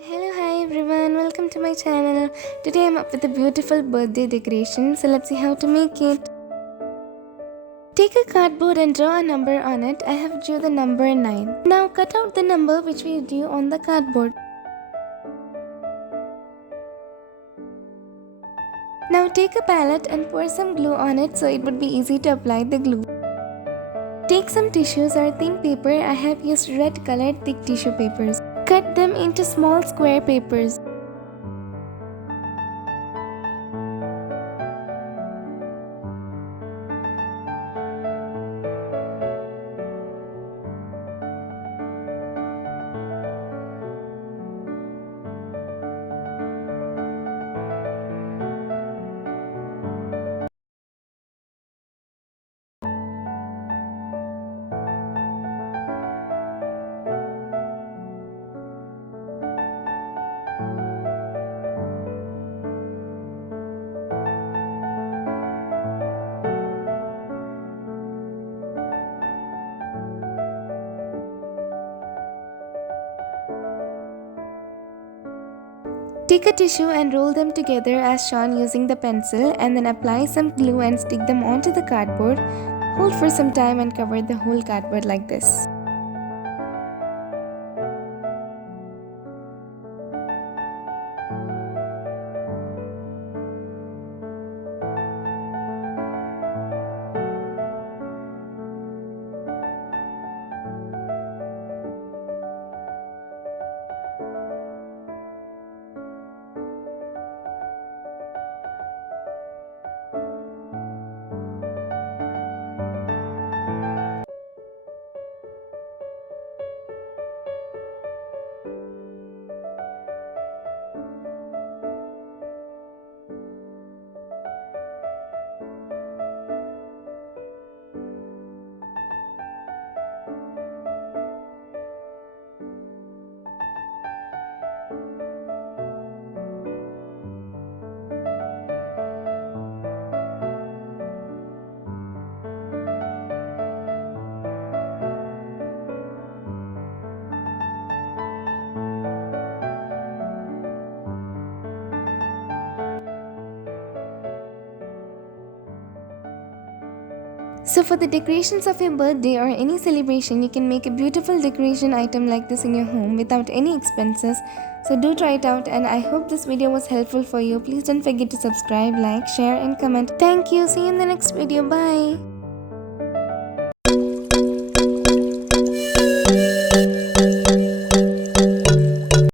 Hello, hi everyone, welcome to my channel. Today I'm up with a beautiful birthday decoration, so let's see how to make it. Take a cardboard and draw a number on it. I have drew the number 9. Now cut out the number which we drew on the cardboard. Now take a palette and pour some glue on it so it would be easy to apply the glue. Take some tissues or thin paper. I have used red colored thick tissue papers. Cut them into small square papers. Take a tissue and roll them together as shown using the pencil, and then apply some glue and stick them onto the cardboard. Hold for some time and cover the whole cardboard like this. So for the decorations of your birthday or any celebration, you can make a beautiful decoration item like this in your home without any expenses. So do try it out, and I hope this video was helpful for you. Please don't forget to subscribe, like, share and comment. Thank you. See you in the next video. Bye.